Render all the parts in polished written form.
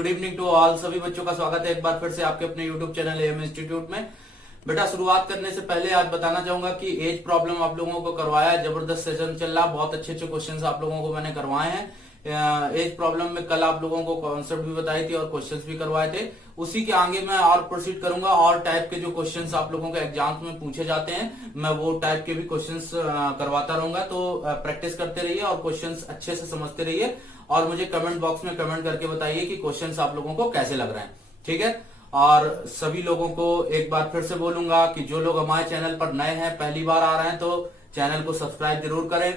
Good evening to all. सभी बच्चों का स्वागत है एक बार फिर से आपके अपने यूट्यूब चैनल एएम इंस्टीट्यूट में। बेटा शुरुआत करने से पहले आज बताना चाहूंगा कि एज प्रॉब्लम आप लोगों को करवाया है, जबरदस्त सेशन चल रहा, बहुत अच्छे अच्छे क्वेश्चंस आप लोगों को मैंने करवाए हैं। एज प्रॉब्लम में कल आप लोगों को कॉन्सेप्ट भी बताई थी और क्वेश्चंस भी करवाए थे। उसी के आगे मैं और प्रोसीड करूंगा और टाइप के जो क्वेश्चंस आप लोगों के एग्जाम्स में पूछे जाते हैं मैं वो टाइप के भी क्वेश्चंस करवाता रहूंगा। तो प्रैक्टिस करते रहिए और क्वेश्चंस अच्छे से समझते रहिए और मुझे कमेंट बॉक्स में कमेंट करके बताइए कि क्वेश्चंस आप लोगों को कैसे लग रहे हैं। ठीक है, और सभी लोगों को एक बार फिर से बोलूंगा कि जो लोग हमारे चैनल पर नए हैं, पहली बार आ रहे हैं, तो चैनल को सब्सक्राइब जरूर करें,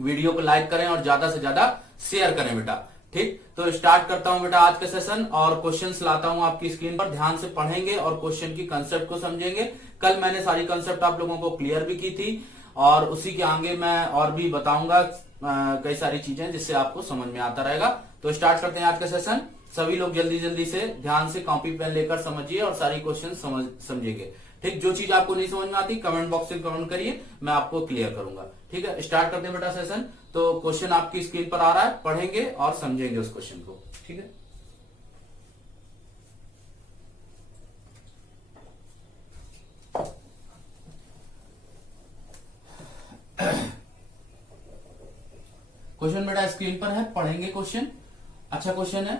वीडियो को लाइक करें और ज्यादा से ज्यादा शेयर करें बेटा। ठीक, तो स्टार्ट करता हूं बेटा आज का सेशन और क्वेश्चंस लाता हूं आपकी स्क्रीन पर। ध्यान से पढ़ेंगे और क्वेश्चन की कंसेप्ट को समझेंगे। कल मैंने सारी कंसेप्ट आप लोगों को क्लियर भी की थी और उसी के आगे मैं और भी बताऊंगा कई सारी चीजें जिससे आपको समझ में आता रहेगा। तो स्टार्ट करते हैं आज का सेशन। सभी लोग जल्दी जल्दी से ध्यान से कॉपी पेन लेकर समझिए और सारी क्वेश्चन समझिएगा। ठीक, जो चीज आपको नहीं समझ में आती कमेंट बॉक्स में कमेंट करिए, मैं आपको क्लियर करूंगा। ठीक है, स्टार्ट करते हैं बेटा सेशन। तो क्वेश्चन आपकी स्क्रीन पर आ रहा है, पढ़ेंगे और समझेंगे उस क्वेश्चन को। ठीक है, क्वेश्चन बेटा स्क्रीन पर है, पढ़ेंगे क्वेश्चन। अच्छा क्वेश्चन है,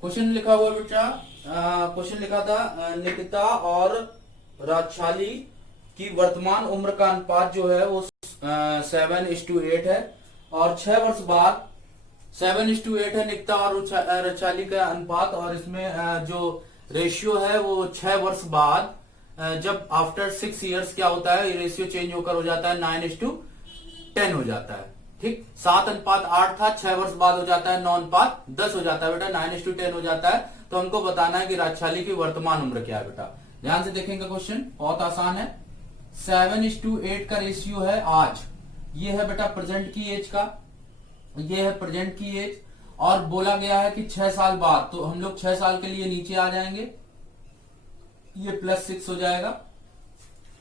क्वेश्चन लिखा हुआ बेटा, क्वेश्चन लिखा था निकिता और राजशाली की वर्तमान उम्र का अनुपात जो है वो 7:8 है और 6 वर्ष बाद 7:8 है निकिता और राजशाली का अनुपात। और इसमें जो रेशियो है वो 6 वर्ष बाद जब आफ्टर 6 इयर्स क्या होता है, रेशियो चेंज होकर हो जाता है 9:10 हो जाता है। ठीक, 7:8 था, 6 वर्ष बाद हो जाता है 9:10 हो जाता है बेटा, 9:10 हो जाता है। तो हमको बताना है कि राजशाली की वर्तमान उम्र क्या है बेटा। ध्यान से देखेंगे क्वेश्चन, बहुत आसान है। 7:8 का रेशियो है आज, ये है बेटा प्रेजेंट की एज का, ये है प्रेजेंट की एज और बोला गया है कि 6 साल बाद, तो हम लोग 6 साल के लिए नीचे आ जाएंगे, ये +6 हो जाएगा।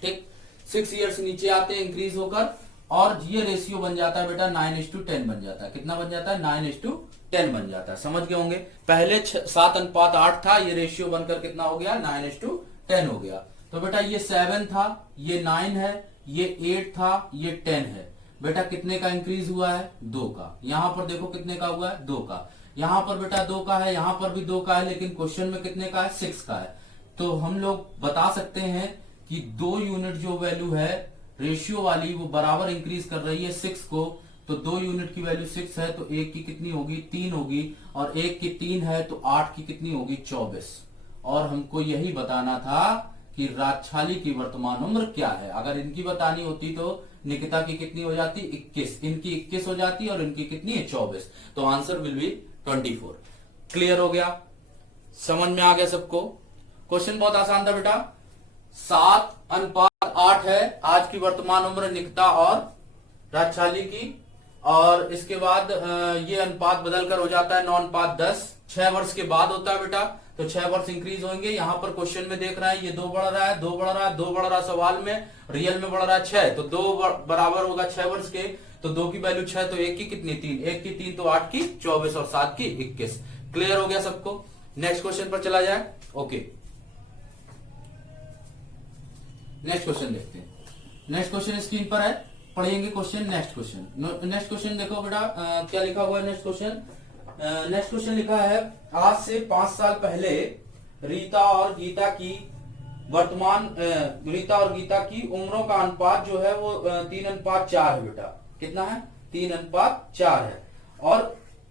ठीक, 6 इयर्स नीचे आते हैं इंक्रीज होकर और ये रेशियो बन जाता है बेटा 9:10 बन जाता है। कितना बन जाता है? 9:10 बन जाता है। समझ गए होंगे, पहले 7:8 था, ये रेशियो बनकर कितना हो गया? 9:10 हो गया। तो बेटा ये 7 था, ये 9 है, ये 8 था, ये 10 है। बेटा कितने का इंक्रीज हुआ है? 2 का। यहां पर देखो कितने का हुआ है? 2 का। यहां पर बेटा 2 का है, यहां पर भी 2 का है, लेकिन क्वेश्चन में कितने का है? 6 का है। तो हम लोग बता सकते हैं कि 2 यूनिट जो वैल्यू है रेशियो वाली वो बराबर इंक्रीज कर रही है 6 को। तो 2 यूनिट की वैल्यू 6 है तो 1 की कितनी होगी? 3 होगी और 1 की 3 है तो 8 की कितनी होगी? 24। और हमको यही बताना था कि राजशाली की वर्तमान उम्र क्या है। अगर इनकी बतानी होती तो निकिता की कितनी हो जाती? 21, इनकी 21 हो जाती और इनकी कितनी है? 24। तो आंसर विल बी 24। क्लियर हो गया? समझ में आ गया सबको? क्वेश्चन बहुत आसान था बेटा। 7:8 है आज की वर्तमान उम्र निकिता और राजशाली की, और इसके बाद ये अनुपात बदलकर हो जाता है 9:10। 6 वर्ष के बाद होता है बेटा, तो 6 वर्ष इंक्रीज होंगे। यहां पर क्वेश्चन में देख रहे हैं ये 2 बढ़ रहा है, 2 बढ़ रहा है, 2 बढ़ रहा है, सवाल में रियल में बढ़ रहा है 6, तो 2 बराबर होगा 6 वर्ष के। तो 2 की वैल्यू 6 तो 1 की कितनी? 3, 1 की 3 तो 8 की 24 और 7 की 21। क्लियर हो गया सबको? नेक्स्ट क्वेश्चन पर चला जाए। ओके, नेक्स्ट क्वेश्चन देखते हैं। नेक्स्ट क्वेश्चन स्क्रीन पर है, पढ़ेंगे क्वेश्चन। नेक्स्ट क्वेश्चन देखो बेटा, क्या लिखा हुआ है नेक्स्ट क्वेश्चन। नेक्स्ट क्वेश्चन लिखा है आज से 5 साल पहले रीता और गीता की उम्रों का अनुपात जो है वो 3:4 है बेटा। कितना है? 3:4 है और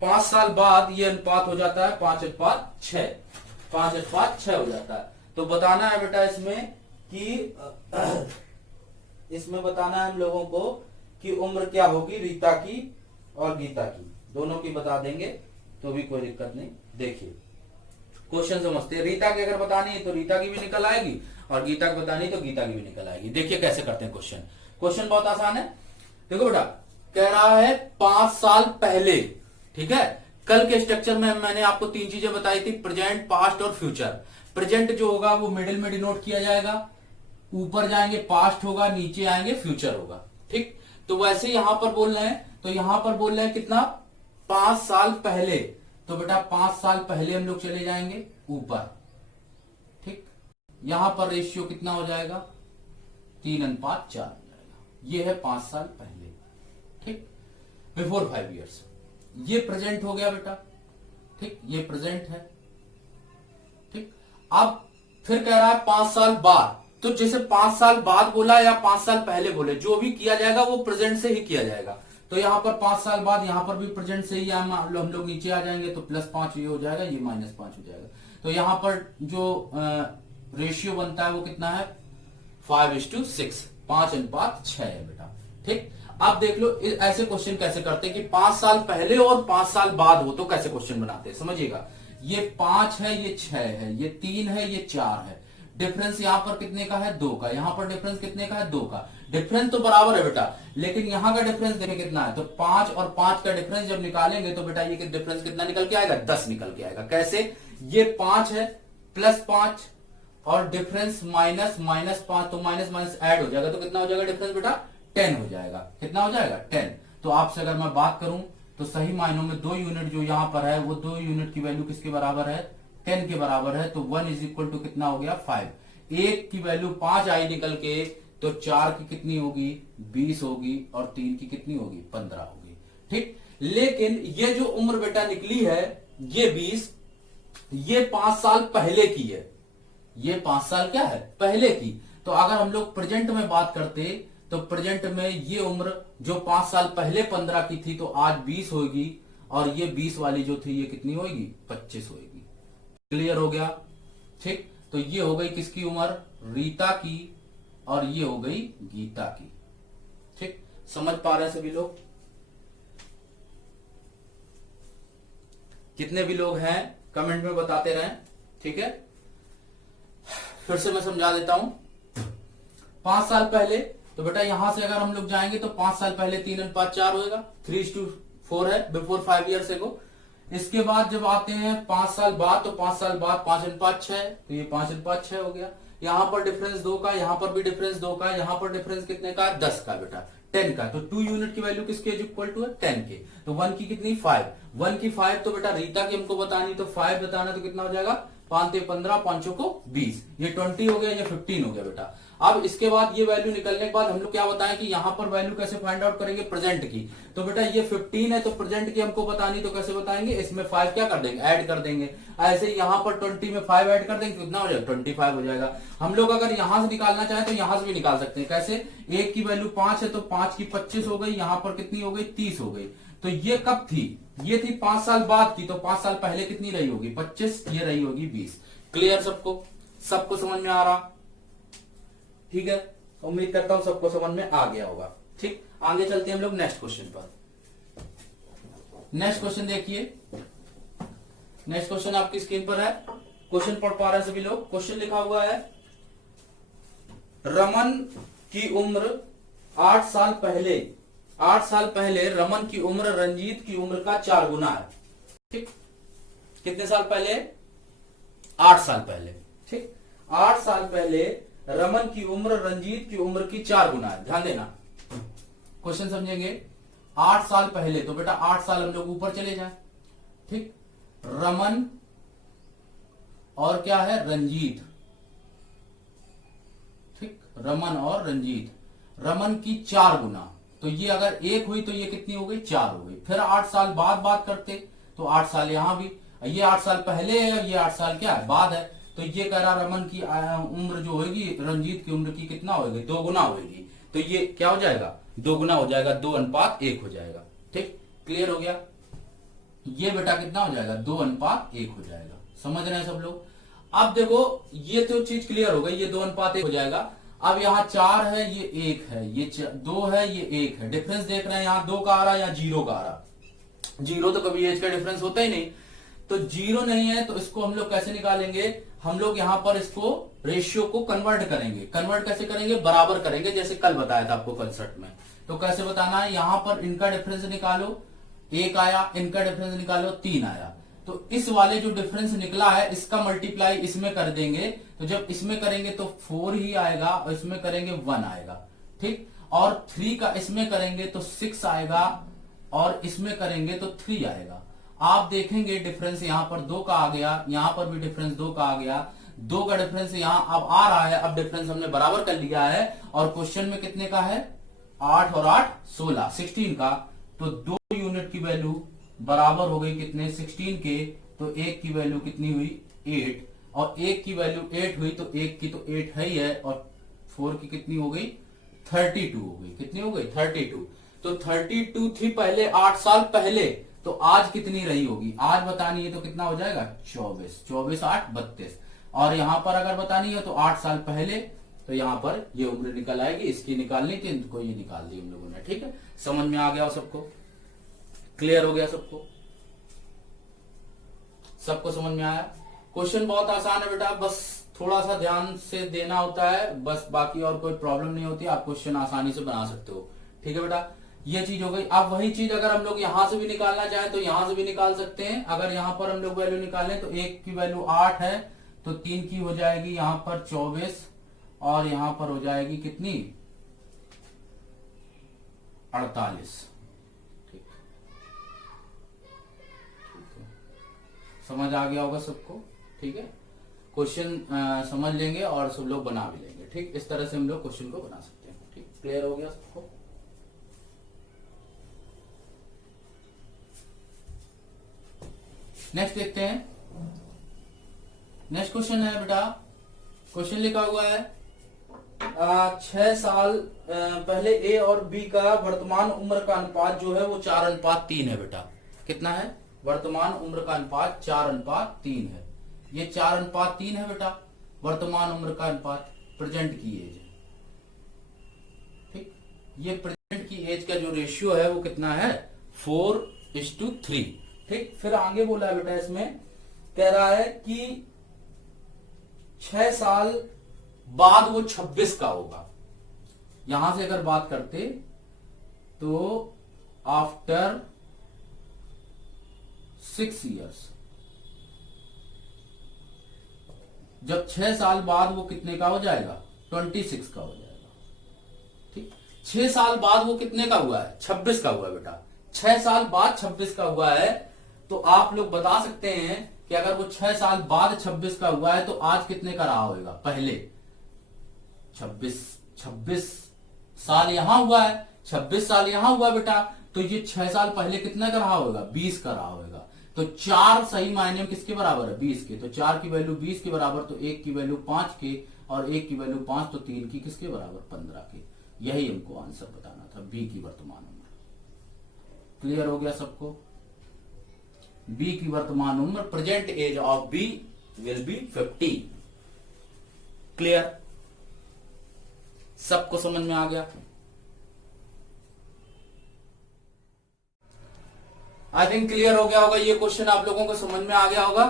5 साल बाद ये अनुपात हो जाता है 5:6। 5:6 हो जाता है। तो बताना है बेटा इसमें बताना है हम लोगों को कि उम्र क्या होगी रीता की और गीता की, दोनों की बता देंगे तो भी कोई दिक्कत नहीं। देखिए क्वेश्चन समझते हैं। रीता की अगर बतानी है तो रीता की भी निकल आएगी और गीता की बतानी है तो गीता की भी निकल आएगी। देखिए कैसे करते हैं क्वेश्चन। क्वेश्चन बहुत आसान है। देखो बेटा, कह रहा है 5 साल पहले। ठीक है, कल के स्ट्रक्चर में मैंने आपको 3 चीजें बताई थी, प्रेजेंट, पास्ट और फ्यूचर। प्रेजेंट जो होगा वो मिडिल में डिनोट किया जाएगा, ऊपर जाएंगे पास्ट होगा, नीचे आएंगे फ्यूचर होगा। ठीक, तो वैसे यहां पर बोल रहे हैं, तो यहां पर बोल रहे हैं कितना? 5 साल पहले। तो बेटा 5 साल पहले हम लोग चले जाएंगे ऊपर, ठीक। यहां पर रेशियो कितना हो जाएगा, 3:4 हो जाएगा। ये है 5 साल पहले, ठीक, बिफोर 5 years। ये प्रेजेंट हो गया बेटा, ठीक, ये प्रेजेंट है, ठीक। अब फिर कह रहा है 5 साल बाद, तो जैसे 5 साल बाद बोला या 5 साल पहले बोले, जो भी किया जाएगा वो प्रेजेंट से ही किया जाएगा। तो यहां पर 5 साल बाद, यहां पर भी प्रेजेंट से ही हम लोग नीचे आ जाएंगे, तो +5 ये हो जाएगा, ये -5 हो जाएगा। तो यहां पर जो रेशियो बनता है वो कितना है, 5:6, 5:6 है बेटा, ठीक। अब देख लो ऐसे क्वेश्चन कैसे करते हैं कि 5 साल पहले और 5 साल बाद हो तो कैसे क्वेश्चन बनाते हैं, समझिएगा। ये 5 है, ये 6 है, ये 3 है, ये 4 है। डिफरेंस यहां पर कितने का है, 2 का। यहां पर डिफरेंस कितने का है, 2 का। डिफरेंस तो बराबर है बेटा, लेकिन यहां का डिफरेंस देखें कितना है, तो 5 और 5 का डिफरेंस जब निकालेंगे तो बेटा ये डिफरेंस कितना निकल के आएगा, 10 निकल के आएगा। कैसे, ये 5 है, +5 और डिफरेंस -5, तो माइनस माइनस ऐड हो जाएगा, तो कितना हो जाएगा डिफरेंस बेटा, 10 हो जाएगा। कितना हो जाएगा, 10। तो आपसे अगर मैं बात करूं तो सही मायनों में 2 यूनिट जो यहां पर है, वो 2 यूनिट की वैल्यू किसके बराबर है, 10 के बराबर है। तो 1 = कितना हो गया, 5। 1 की वैल्यू 5 आई निकल के, तो 4 की कितनी होगी, 20 होगी, और 3 की कितनी होगी, 15 होगी, ठीक। लेकिन ये जो उम्र बेटा निकली है, ये 20, ये 5 साल पहले की है, ये 5 साल क्या है, पहले की। तो अगर हम लोग प्रेजेंट में बात करते, तो प्रेजेंट में ये उम्र जो 5 साल पहले 15 की थी, तो आज 20 होगी, और ये 20 वाली जो थी ये कितनी होगी, 25 होगी। क्लियर हो गया, ठीक। तो ये हो गई किसकी उम्र, रीता की, और ये हो गई गीता की, ठीक। समझ पा रहे हैं सभी लोग, कितने भी लोग हैं कमेंट में बताते रहें, ठीक है। फिर से मैं समझा देता हूं। 5 साल पहले, तो बेटा यहां से अगर हम लोग जाएंगे तो 5 साल पहले 3:4 होगा, 3:4 है, बिफोर 5 years ago। इसके बाद जब आते हैं 5 साल बाद, तो 5 साल बाद 5:6, तो ये 5:6 हो गया। यहां पर डिफरेंस 2 का, यहां पर भी डिफरेंस 2 का, यहां पर डिफरेंस कितने का, 10 का बेटा, 10 का। तो 2 यूनिट की वैल्यू किसके इक्वल टू है, 10 के। तो 1 की कितनी, 5। 1 की 5, तो बेटा रीता की हमको बतानी, तो 5 बताना, तो कितना हो जाएगा, 5 × 15, 5 को 20, ये 20 हो गया, ये 15 हो गया बेटा। अब इसके बाद ये वैल्यू निकलने के बाद हम लोग क्या बताएं कि यहां पर वैल्यू कैसे फाइंड आउट करेंगे, प्रेजेंट की। तो बेटा ये 15 है, तो प्रेजेंट की हमको बतानी, तो कैसे बताएंगे, इसमें 5 क्या कर देंगे, ऐड कर देंगे। ऐसे यहां पर 20 में 5 ऐड कर देंगे, कितना हो जाएगा, 25 हो जाएगा। हम लोग अगर यहां से निकालना चाहें तो यहां से भी निकाल सकते हैं। कैसे, 1 की वैल्यू 5 है, तो 5 की 25 हो गई, यहां पर कितनी हो गई, 30 हो गई। तो ये कब थी, ये थी 5 साल बाद की, तो 5 साल पहले कितनी रही होगी, 25, ये रही होगी 20। क्लियर सबको, सबको समझ में आ रहा, ठीक है। उम्मीद करता हूं सबको समझ में आ गया होगा, ठीक। आगे चलते हैं हम लोग नेक्स्ट क्वेश्चन पर। नेक्स्ट क्वेश्चन देखिए, नेक्स्ट क्वेश्चन आपकी स्क्रीन पर है। क्वेश्चन पढ़ पा रहे हैं सभी लोग। क्वेश्चन लिखा हुआ है, रमन की उम्र 8 साल पहले, 8 साल पहले रमन की उम्र रंजीत की उम्र का 4 गुना है, ठीक। कितने साल पहले, 8 साल पहले, ठीक। 8 साल पहले रमन की उम्र रंजीत की उम्र की 4 गुना है। ध्यान देना, क्वेश्चन समझेंगे। 8 साल पहले, तो बेटा 8 साल हम लोग ऊपर चले जाएं, ठीक। रमन और क्या है, रंजीत, ठीक। रमन और रंजीत, रमन की 4 गुना, तो ये अगर 1 हुई तो ये कितनी हो गई, 4 हो गई। फिर 8 साल बाद बात करते, तो 8 साल यहां भी, ये 8 साल पहले है, ये 8 साल क्या है, बाद है। तो ये कह रहा रमन की उम्र जो होगी रंजीत की उम्र की कितना होगी, 2 गुना होगी। तो ये क्या हो जाएगा, 2 गुना हो जाएगा, 2:1 हो जाएगा, ठीक। क्लियर हो गया, ये बेटा कितना हो जाएगा, 2:1 हो जाएगा। समझ रहे हैं सब लोग। अब देखो ये तो चीज क्लियर हो गई, ये 2:1 हो जाएगा। अब यहाँ 4 है, ये 1 है, ये 2 है, ये 1 है। डिफरेंस देख रहे हैं, यहाँ 2 का आ रहा है, यहाँ 0 का आ रहा। 0 तो कभी एज का डिफरेंस होता ही नहीं, तो 0 नहीं है, तो इसको हम लोग कैसे निकालेंगे, हम लोग यहां पर इसको रेशियो को कन्वर्ट करेंगे। कन्वर्ट कैसे करेंगे, बराबर करेंगे, जैसे कल बताया था आपको कंसेप्ट में। तो कैसे बताना है, यहां पर इनका डिफरेंस निकालो, 1 आया, इनका डिफरेंस निकालो, 3 आया। तो इस वाले जो डिफरेंस निकला है इसका मल्टीप्लाई इसमें कर देंगे, तो जब इसमें करेंगे तो 4 ही आएगा, और इसमें करेंगे 1 आएगा, ठीक। और 3 का इसमें करेंगे तो 6 आएगा, और इसमें करेंगे तो 3 आएगा। आप देखेंगे डिफरेंस यहाँ पर 2 का आ गया, यहाँ पर भी डिफरेंस 2 का आ गया, 2 का डिफरेंस यहाँ अब आ रहा है। अब डिफरेंस हमने बराबर कर लिया है और क्वेश्चन में कितने का है, 8 और 8 16 का। तो 2 यूनिट की वैल्यू बराबर हो गई कितने, 16 के। तो 1 की वैल्यू कितनी हुई, 8, और 1 की वैल्यू 8 हुई, तो 1 की तो 8 है ही है, और 4 की कितनी हो गई, 32 हो गई। कितनी हो गई, 32। तो 32 थी पहले 8 साल पहले, तो आज कितनी रही होगी, आज बतानी है तो कितना हो जाएगा, 24। 24 8 32। और यहां पर अगर बतानी है तो 8 साल पहले, तो यहां पर ये उम्र निकल आएगी। इसकी निकालनी थी, इनको ये निकाल दी हम लोगों ने। ठीक है, समझ में आ गया सबको, क्लियर हो गया सबको, सबको समझ में आया। क्वेश्चन बहुत आसान है बेटा, बस थोड़ा सा ध्यान से देना होता है बस, बाकी और कोई प्रॉब्लम नहीं होती, आप क्वेश्चन आसानी से बना सकते हो। ठीक है बेटा, ये चीज हो गई। अब वही चीज अगर हम लोग यहां से भी निकालना चाहें तो यहां से भी निकाल सकते हैं। अगर यहां पर हम लोग वैल्यू निकालें तो 1 की वैल्यू 8 है, तो 3 की हो जाएगी यहां पर 24, और यहां पर हो जाएगी कितनी, 48। ठीक, समझ आ गया होगा सबको। ठीक है, क्वेश्चन समझ लेंगे और सब लोग बना भी लेंगे। ठीक, इस तरह से हम लोग क्वेश्चन को बना सकते हैं। ठीक, क्लियर हो गया सबको। नेक्स्ट देखते हैं। नेक्स्ट क्वेश्चन है बेटा, क्वेश्चन लिखा हुआ है 6 साल पहले ए और बी का वर्तमान उम्र का अनुपात जो है वो 4:3 है बेटा। कितना है, वर्तमान उम्र का अनुपात 4:3 है। ये 4:3 है बेटा, वर्तमान उम्र का अनुपात, प्रेजेंट की एज है। ठीक, ये प्रेजेंट की एज का जो रेशियो है वो कितना है, 4:3। ठीक, फिर आगे बोला है बेटा, इसमें कह रहा है कि 6 साल बाद वो 26 का होगा। यहां से अगर बात करते तो आफ्टर 6 इयर्स, जब 6 साल बाद वो कितने का हो जाएगा, 26 का हो जाएगा। ठीक, 6 साल बाद वो कितने का हुआ है, 26 का हुआ है बेटा। 6 साल बाद 26 का हुआ है, तो आप लोग बता सकते हैं कि अगर वो 6 साल बाद 26 का हुआ है तो आज कितने का रहा होगा, पहले 26 साल यहां हुआ है, 26 साल यहां हुआ बेटा, तो ये 6 साल पहले कितने का रहा होगा, 20 का रहा होगा। तो 4 सही मायने में किसके बराबर है, 20 के। तो 4 की वैल्यू 20 के बराबर, तो 1 की वैल्यू 5 के, और 1 की वैल्यू 5, तो 3 की किसके बराबर, 15 के। यही हमको आंसर बताना था, बी की वर्तमान उम्र। क्लियर हो गया सबको, बी की वर्तमान उम्र, present age of B will be 50। Clear, सबको समझ में आ गया। आई थिंक क्लियर हो गया होगा, ये क्वेश्चन आप लोगों को समझ में आ गया होगा।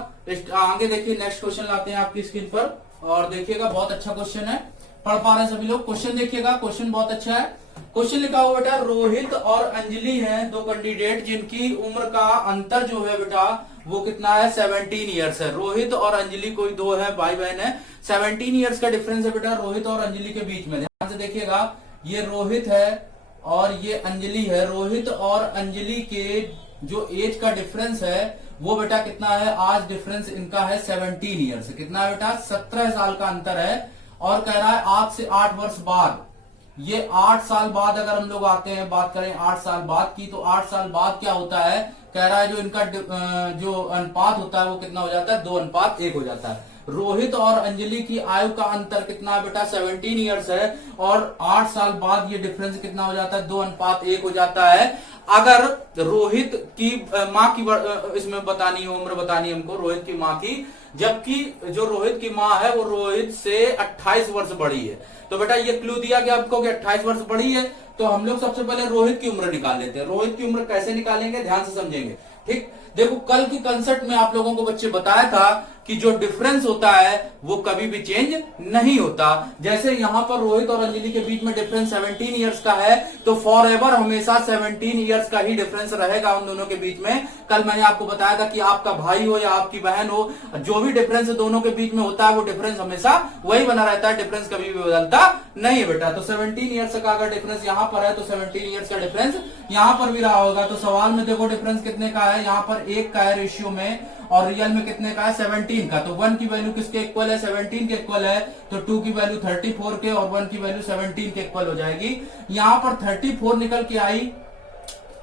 आगे देखिए, नेक्स्ट क्वेश्चन लाते हैं आपकी स्क्रीन पर, और देखिएगा बहुत अच्छा क्वेश्चन है, पढ़ पा रहे हैं सभी लोग। क्वेश्चन देखिएगा, क्वेश्चन बहुत अच्छा है। क्वेश्चन लिखा हुआ बेटा, रोहित और अंजलि हैं 2 कैंडिडेट जिनकी उम्र का अंतर जो है बेटा वो कितना है, 17 ईयर्स है। रोहित और अंजलि कोई 2 है, भाई बहन है, 17 ईयर्स का डिफरेंस है बेटा रोहित और अंजलि के बीच में। ध्यान से देखिएगा, ये रोहित है और ये अंजलि है। रोहित और अंजलि के जो एज का डिफरेंस है वो बेटा कितना है, आज डिफरेंस इनका है 17 ईयर्स। कितना है बेटा, 17 साल का अंतर है। और कह रहा है आज से 8 वर्ष बाद, ये 8 साल बाद अगर हम लोग आते हैं, बात करें 8 साल बाद की, तो 8 साल बाद क्या होता है, कह रहा है जो इनका जो अनुपात होता है वो कितना हो जाता है, 2:1 हो जाता है। रोहित और अंजलि की आयु का अंतर कितना है बेटा, 17 ईयर्स है, और 8 साल बाद ये डिफरेंस कितना हो जाता है, 2:1 हो जाता है। अगर रोहित की माँ की इसमें बतानी है, उम्र बतानी है हमको रोहित की माँ की, जबकि जो रोहित की माँ है वो रोहित से 28 वर्ष बड़ी है। तो बेटा ये क्लू दिया गया आपको कि 28 वर्ष बड़ी है, तो हम लोग सबसे पहले रोहित की उम्र निकाल लेते हैं। रोहित की उम्र कैसे निकालेंगे, ध्यान से समझेंगे। ठीक, देखो कल की कंसेप्ट में आप लोगों को बच्चे बताया था कि जो डिफरेंस होता है वो कभी भी चेंज नहीं होता। जैसे यहां पर रोहित और अंजलि के बीच में डिफरेंस 17 इयर्स का है, तो फॉर एवर हमेशा 17 इयर्स का ही डिफरेंस रहेगा उन दोनों के बीच में। कल मैंने आपको बताया था कि आपका भाई हो या आपकी बहन हो, जो भी डिफरेंस दोनों के बीच में होता है वो डिफरेंस हमेशा वही बना रहता है, डिफरेंस कभी भी बदलता नहीं बेटा। तो 17 इयर्स का अगर डिफरेंस यहां पर है तो 17 इयर्स का डिफरेंस यहां पर भी रहा होगा। तो सवाल में देखो डिफरेंस कितने का है, यहां पर 1 का है रेशियो में, और रियल में कितने का है 17 का। तो 1 की वैल्यू किसके इक्वल है, 17 के इक्वल है, तो 2 की वैल्यू 34 के और 1 की वैल्यू 17 के इक्वल हो जाएगी। यहां पर 34 निकल के आई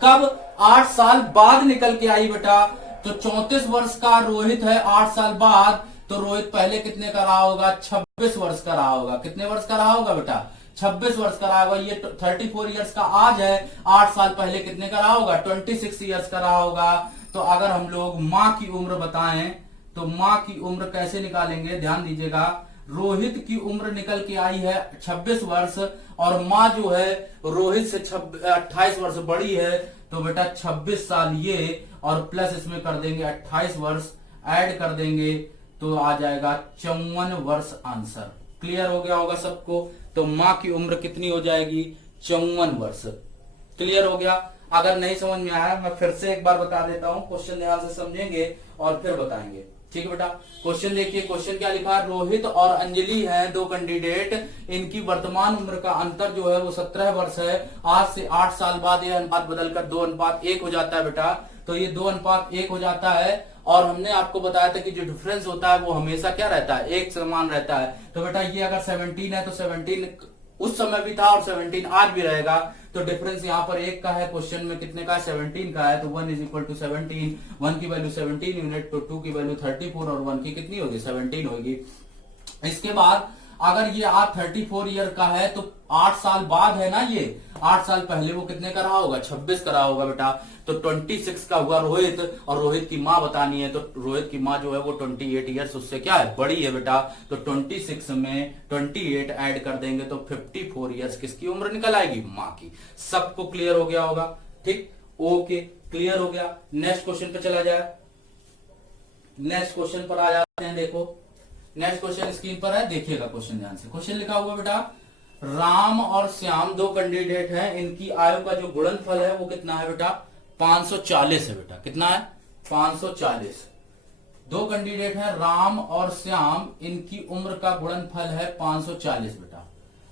कब, 8 साल बाद निकल के आई बेटा। तो 34 वर्ष का रोहित है 8 साल बाद, तो रोहित पहले कितने का रहा होगा, 26 वर्ष का रहा होगा। कितने वर्ष का रहा होगा बेटा, 26 वर्ष का रहा होगा। ये 34 इयर्स का आज है, 8 साल पहले कितने का रहा होगा, 26 इयर्स का रहा होगा। तो अगर हम लोग माँ की उम्र बताएं तो माँ की उम्र कैसे निकालेंगे, ध्यान दीजिएगा। रोहित की उम्र निकल के आई है 26 वर्ष, और माँ जो है रोहित से 28 वर्ष बड़ी है, तो बेटा 26 साल ये, और प्लस इसमें कर देंगे 28 वर्ष, ऐड कर देंगे तो आ जाएगा 54 वर्ष आंसर। क्लियर हो गया होगा सबको। तो माँ की उम्र कितनी हो जाएगी, 54 वर्ष। क्लियर हो गया। अगर नहीं समझ में आया मैं फिर से एक बार बता देता हूं, क्वेश्चन ध्यान से समझेंगे और फिर बताएंगे। ठीक है बेटा, क्वेश्चन देखिए। क्वेश्चन क्या लिखा है, रोहित और अंजलि हैं 2 कैंडिडेट, इनकी वर्तमान उम्र का अंतर जो है वो 17 वर्ष है। आज से 8 साल बाद यह अनुपात बदलकर 2:1 हो जाता है बेटा। तो ये 2:1 हो जाता है, और हमने आपको बताया था कि जो डिफरेंस होता है वो हमेशा क्या रहता है, एक समान रहता है। तो बेटा ये अगर 17 है तो 17 उस समय भी था और 17 आज भी रहेगा। तो डिफरेंस यहाँ पर 1 का है, क्वेश्चन में कितने का है, 17 का है। तो 1 = 17, 1 की वैल्यू 17 यूनिट, तो 2 की वैल्यू 34 और 1 की कितनी होगी, 17 होगी। इसके बाद अगर ये आज 34 ईयर का है तो 8 साल बाद है ना, ये 8 साल पहले वो कितने का रहा होगा, 26 का रहा होगा बेटा। तो 26 का हुआ रोहित, और रोहित की माँ बतानी है, तो रोहित की माँ जो है वो 28 ईयर्स उससे क्या है, बड़ी है बेटा। तो 26 में 28 ऐड कर देंगे तो 54 ईयर्स किसकी उम्र निकल आएगी, माँ की। सबको क्लियर हो गया होगा, ठीक, ओके, क्लियर हो गया। नेक्स्ट क्वेश्चन पे चला जाए। नेक्स्ट क्वेश्चन पर आ जाते हैं। देखो नेक्स्ट क्वेश्चन स्क्रीन पर है, देखिएगा क्वेश्चन ध्यान से। क्वेश्चन लिखा हुआ बेटा, राम और श्याम 2 कैंडिडेट हैं, इनकी आयु का जो गुणनफल है वो कितना है बेटा, 540 है बेटा। कितना है, 540। 2 कैंडिडेट हैं राम और श्याम, इनकी उम्र का गुणनफल है 540 बेटा।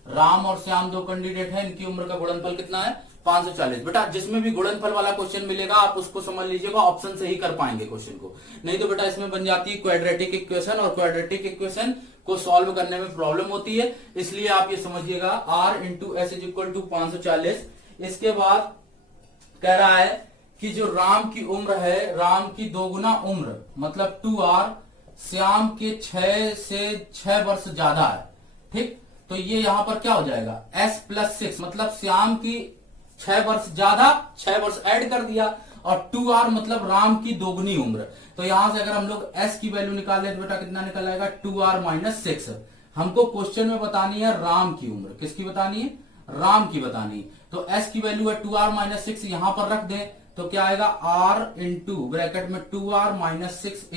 राम और श्याम 2 कैंडिडेट हैं, इनकी उम्र का गुणनफल कितना है, 540 बेटा। जिसमें भी गुणनफल वाला क्वेश्चन मिलेगा आप उसको समझ लीजिएगा, ऑप्शन से ही कर पाएंगे क्वेश्चन को, नहीं तो बेटा इसमें बन जाती है क्वाड्रेटिक इक्वेशन, और क्वाड्रेटिक इक्वेशन को सॉल्व करने में प्रॉब्लम होती है। इसलिए आप ये समझिएगा R × S = 540। इसके बाद कह रहा है कि जो राम की उम्र है, राम की 2 गुना उम्र मतलब 2R, श्याम के 6 से 6 वर्ष ज्यादा है, ठीक। तो ये यहां पर क्या हो जाएगा, S + 6 मतलब श्याम की 6 वर्ष ज्यादा, 6 वर्ष ऐड कर दिया, और 2R मतलब राम की 2 गुनी उम्र। तो यहां से अगर हम लोग S की वैल्यू निकाले तो बेटा कितना निकल आएगा, 2R - 6। हमको क्वेश्चन में बतानी है राम की उम्र, किसकी बतानी है, राम की बतानी। तो S की वैल्यू है 2R - 6, यहां पर रख दें तो क्या आएगा, R × ब्रैकेट में 2R - 6 =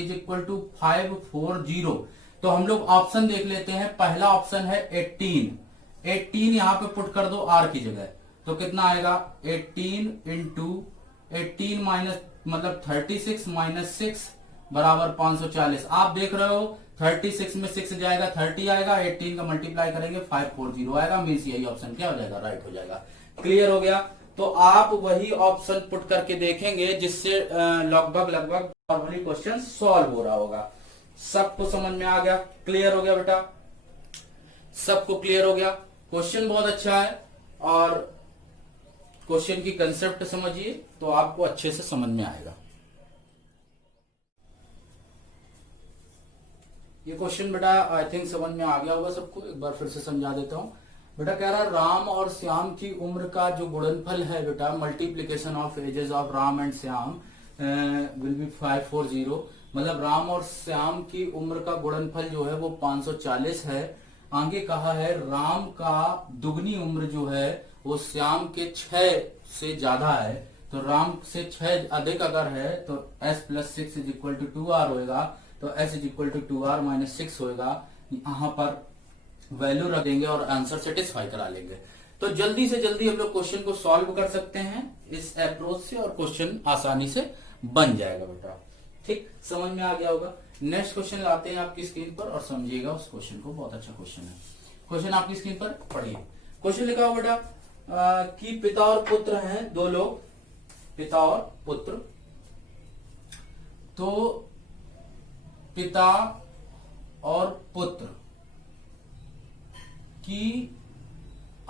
540। तो हम लोग ऑप्शन देख लेते हैं। पहला ऑप्शन है 18 यहां पे पुट कर दो R की जगह, तो कितना आएगा, 18 × 18 माइनस मतलब 36 - 6 बराबर 540। आप देख रहे हो 36 में 6 जाएगा 30 आएगा, 18 का मल्टीप्लाई करेंगे 540 आएगा। मीन्स यही ऑप्शन क्या हो जाएगा, राइट हो जाएगा। क्लियर हो गया। तो आप वही ऑप्शन पुट करके देखेंगे जिससे लगभग नॉर्मली क्वेश्चन सॉल्व हो रहा होगा। सबको समझ में आ गया, क्लियर हो गया बेटा, सबको क्लियर हो गया। क्वेश्चन बहुत अच्छा है, और क्वेश्चन की कंसेप्ट समझिए तो आपको अच्छे से समझ में आएगा। ये क्वेश्चन बेटा आई थिंक समझ में आ गया होगा सबको, एक बार फिर से समझा देता हूं। बेटा कह रहा है राम और श्याम की उम्र का जो गुणनफल है बेटा, multiplication of ages of Ram and Shyam will be 540। मतलब राम और श्याम की उम्र का गुणनफल जो है वो 540 है। आगे कहा है राम का दुगनी उम्र जो है वो श्याम के 6 से ज्यादा है। तो राम से 6 अधिक अगर है तो S + 6 = 2R होगा। तो s is equal to 2r minus 6 होगा। यहाँ पर वैल्यू रख देंगे और आंसर सेटिस्फाई करा लेंगे। तो जल्दी से जल्दी हम लोग क्वेश्चन को सॉल्व कर सकते हैं इस अप्रोच से, और क्वेश्चन आसानी से बन जाएगा बेटा। ठीक, समझ में आ गया होगा। नेक्स्ट क्वेश्चन लाते हैं आपकी स्क्रीन पर और समझिएगा उस क्वेश्चन को, बहुत अच्छा क्वेश्चन है। क्वेश्चन आपकी स्क्रीन पर पढ़िए। क्वेश्चन लिखा हो बेटा कि पिता और पुत्र हैं दो लोग, पिता और पुत्र। तो पिता और पुत्र की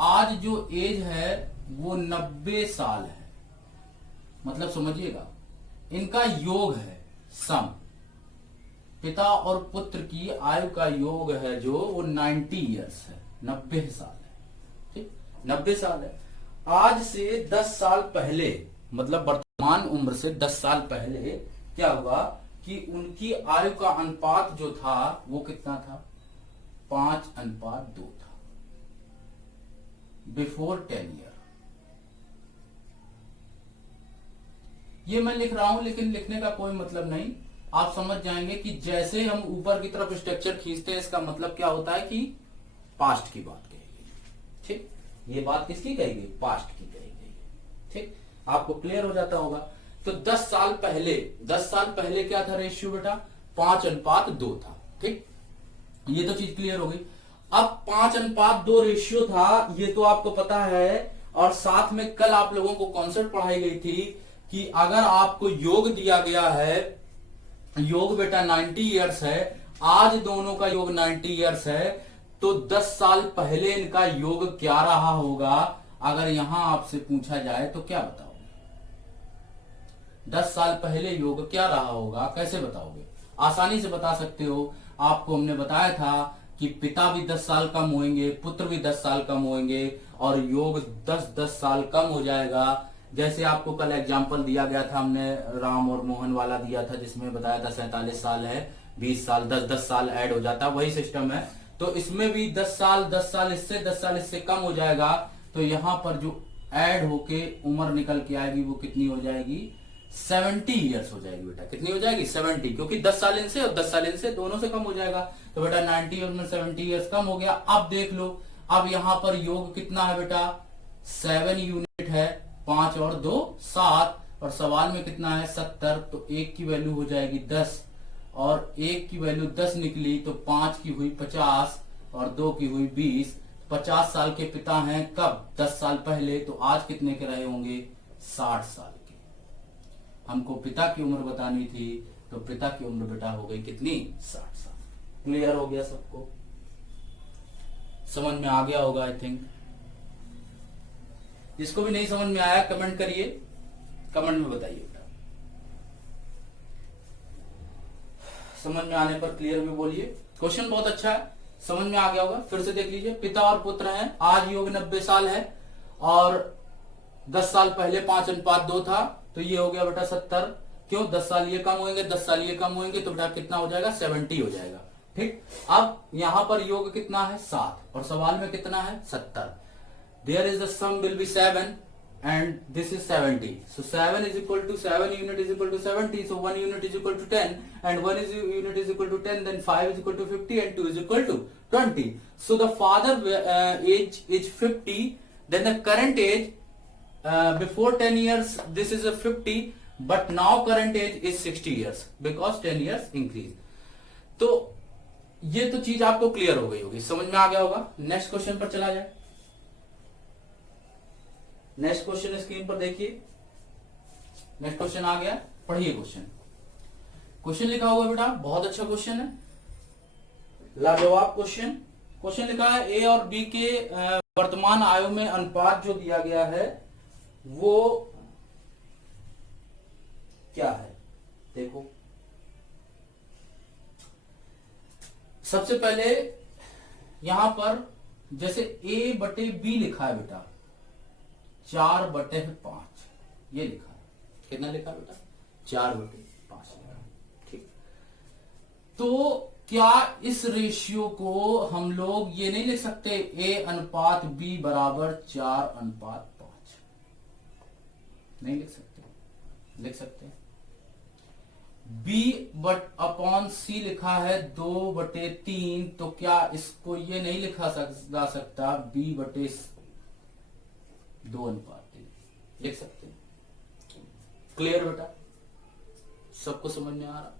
आज जो एज है वो 90 साल है। मतलब समझिएगा, इनका योग है सम, पिता और पुत्र की आयु का योग है जो वो 90 ईयर्स है, 90 साल है। ठीक, 90 साल है। आज से 10 साल पहले, मतलब वर्तमान उम्र से 10 साल पहले क्या हुआ कि उनकी आयु का अनुपात जो था वो कितना था, 5:2 था, बिफोर 10 ईयर। ये मैं लिख रहा हूं, लेकिन लिखने का कोई मतलब नहीं, आप समझ जाएंगे कि जैसे हम ऊपर की तरफ स्ट्रक्चर खींचते हैं, इसका मतलब क्या होता है कि पास्ट की बात कही गई। ठीक, ये बात किसकी कही गई, पास्ट की कही गई। ठीक, आपको क्लियर हो जाता होगा। तो 10 साल पहले क्या था रेशियो बेटा, 5:2 था। ठीक, ये तो चीज क्लियर हो गई। अब 5:2 रेशियो था, ये तो आपको पता है। और साथ में कल आप लोगों को कॉन्सेप्ट पढ़ाई गई थी कि अगर आपको योग दिया गया है, योग बेटा 90 ईयर्स है, आज दोनों का योग 90 ईयर्स है, तो 10 साल पहले इनका योग क्या रहा होगा, अगर यहां आपसे पूछा जाए तो क्या बताओगे? 10 साल पहले योग क्या रहा होगा, कैसे बताओगे? आसानी से बता सकते हो। आपको हमने बताया था कि पिता भी 10 साल कम होंगे, पुत्र भी 10 साल कम होंगे, और योग 10-10 साल कम हो जाएगा। जैसे आपको कल एग्जाम्पल दिया गया था, हमने राम और मोहन वाला दिया था, जिसमें बताया था 47 साल है, 20 साल 10-10 साल ऐड हो जाता है, वही सिस्टम है। तो इसमें भी 10 साल इससे 10 साल इससे कम हो जाएगा। तो यहां पर जो ऐड होके उम्र निकल के आएगी वो कितनी हो जाएगी, 70 ईयर्स हो जाएगी बेटा। कितनी हो जाएगी, 70, क्योंकि 10 साल इनसे और 10 साल इनसे, दोनों से कम हो जाएगा। तो बेटा 90 और 70 ईयर्स कम हो गया। अब देख लो, अब यहां पर योग कितना है बेटा, 7 यूनिट है, 5 और 2 7, और सवाल में कितना है 70। तो 1 की वैल्यू हो जाएगी 10, और 1 की वैल्यू 10 निकली, तो 5 की हुई 50 और 2 की हुई 20। 50 साल के पिता हैं, कब, 10 साल पहले। तो आज कितने के रहे होंगे, 60 साल के। हमको पिता की उम्र बतानी थी, तो पिता की उम्र बेटा हो गई कितनी, 60 साल। क्लियर हो गया सबको, समझ में आ गया होगा आई थिंक। जिसको भी नहीं समझ में आया कमेंट करिए, कमेंट में बताइए बेटा। समझ में आने पर क्लियर भी बोलिए। क्वेश्चन बहुत अच्छा है, समझ में आ गया होगा। फिर से देख लीजिए, पिता और पुत्र हैं, आज योग 90 साल है, और 10 साल पहले 5:2 था, तो ये हो गया बेटा 70। क्यों, 10 साल ये कम होंगे, 10 साल ये कम होंगे, तो बेटा कितना हो जाएगा, 70 हो जाएगा। ठीक, अब यहां पर योग कितना है, 7, और सवाल में कितना है, 70। There is the sum will be 7 and this is 70. So 7 is equal to 7 unit is equal to 70. So 1 unit is equal to 10, and 1 unit is equal to 10. Then 5 is equal to 50 and 2 is equal to 20. So the father age is 50. Then the current age before 10 years this is a 50, but now current age is 60 years because 10 years increase. तो ये तो चीज आपको clear हो गई होगी, समझ में आ गया होगा। नेक्स्ट क्वेश्चन पर चला जाए। नेक्स्ट क्वेश्चन स्क्रीन पर देखिए, नेक्स्ट क्वेश्चन आ गया, पढ़िए क्वेश्चन। क्वेश्चन लिखा हुआ है बेटा, बहुत अच्छा क्वेश्चन है, लाजवाब क्वेश्चन। क्वेश्चन लिखा है ए और बी के वर्तमान आयु में अनुपात जो दिया गया है वो क्या है, देखो। सबसे पहले यहां पर जैसे ए बटे बी लिखा है बेटा, 4/5 ये लिखा है, कितना लिखा बेटा, 4/5 लिखा। ठीक, तो क्या इस रेशियो को हम लोग ये नहीं लिख सकते, ए अनुपात बी बराबर 4:5? नहीं लिख सकते, लिख सकते हैं। b बट अपॉन c लिखा है 2/3, तो क्या इसको ये नहीं लिखा जा सकता b बटे 2:3 लिख सकते हैं? क्लियर बेटा, सबको समझ में आ रहा?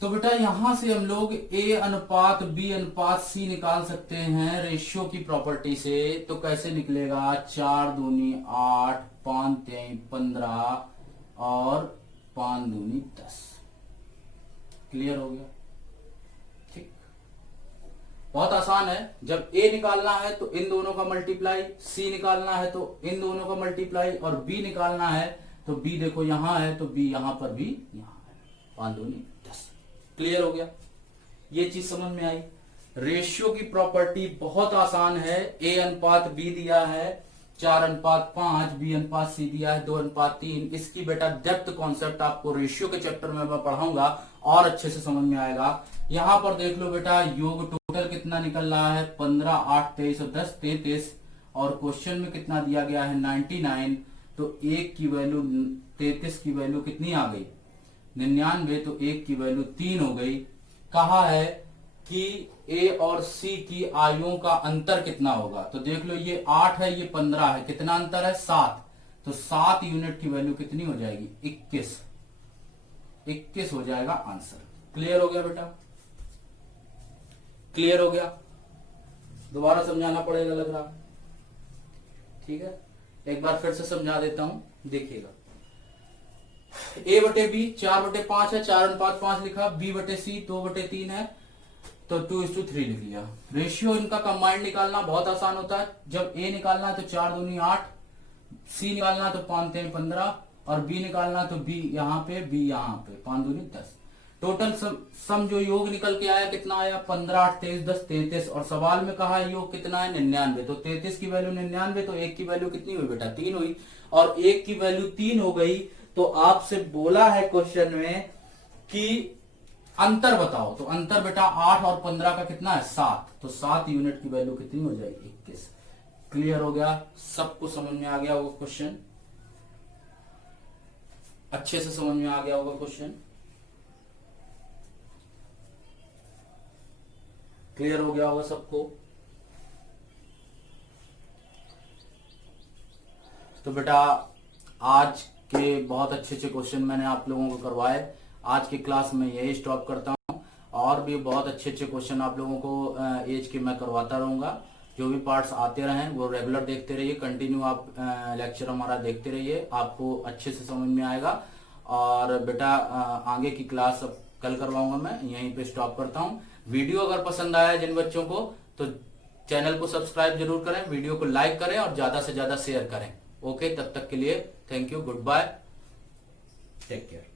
तो बेटा यहां से हम लोग a अनुपात b अनुपात c निकाल सकते हैं रेशियो की प्रॉपर्टी से। तो कैसे निकलेगा? 4 दूनी 8, 5 3 15 और 5 दूनी 10। क्लियर हो गया? ठीक, बहुत आसान है। जब a निकालना है तो इन दोनों का मल्टीप्लाई, c निकालना है तो इन दोनों का मल्टीप्लाई, और b निकालना है तो b देखो यहां है तो b यहां पर भी यहां है, 5 दूनी 10। क्लियर हो गया? ये चीज समझ में आई। रेशियो की प्रॉपर्टी बहुत आसान है। a अनुपात b दिया है 4:5, b अनुपात c दिया है 2:3। इसकी बेटा डेप्थ कॉन्सेप्ट आपको रेशियो के चैप्टर में मैं पढ़ाऊंगा और अच्छे से समझ में आएगा। यहां पर देख लो बेटा, योग टोटल कितना निकल रहा है? 15, 8, 23 और 10 33, और क्वेश्चन में कितना दिया गया है? 99। तो 1 की वैल्यू 33 की वैल्यू कितनी आ गई? 99। तो 1 की वैल्यू 3 हो गई। कहा है कि ए और सी की आयुओं का अंतर कितना होगा? तो देख लो, ये 8 है, ये 15 है, कितना अंतर है? 7। तो 7 यूनिट की वैल्यू कितनी हो जाएगी? 21। 21 हो जाएगा आंसर। क्लियर हो गया बेटा? क्लियर हो गया? दोबारा समझाना पड़ेगा लग रहा? ठीक है, एक बार फिर से समझा देता हूं, देखिएगा। a बटे बी 4/5 है, 4:5 लिखा। b बटे सी 2/3 है, तो 2:3 लिख लिया। रेशियो इनका कंबाइंड निकालना बहुत आसान होता है। जब a निकालना है तो 4 दूनी 8, c निकालना है तो 5 3 15, और b निकालना है तो b यहाँ पे, b यहाँ पे, 5 दूनी 10। टोटल सम जो योग निकल के आया कितना आया? 15, 8, 23, 10, 33। और सवाल में कहा योग कितना है? 99। तो 33 की वैल्यू 99, तो 1 की वैल्यू कितनी हुई बेटा? 3 हुई। और 1 की वैल्यू 3 हो गई, तो आपसे बोला है क्वेश्चन में कि अंतर बताओ। तो अंतर बेटा 8 और 15 का कितना है? 7। तो 7 यूनिट की वैल्यू कितनी हो जाएगी? 21। क्लियर हो गया? सबको समझ में आ गया होगा क्वेश्चन? अच्छे से समझ में आ गया होगा क्वेश्चन? क्लियर हो गया होगा सबको? तो बेटा आज के बहुत अच्छे अच्छे क्वेश्चन मैंने आप लोगों को करवाए। आज की क्लास में यही स्टॉप करता हूं, और भी बहुत अच्छे अच्छे क्वेश्चन आप लोगों को एज के मैं करवाता रहूंगा। जो भी पार्ट्स आते रहें वो रेगुलर देखते रहिए, कंटिन्यू आप लेक्चर हमारा देखते रहिए, आपको अच्छे से समझ में आएगा। और बेटा आगे की क्लास अब कल करवाऊंगा, मैं यहीं पे स्टॉप करता हूं। वीडियो अगर पसंद आया जिन बच्चों को, तो चैनल को सब्सक्राइब जरूर करें, वीडियो को लाइक करें और ज्यादा से ज्यादा शेयर करें। ओके, तब तक के लिए thank you, good bye, take care.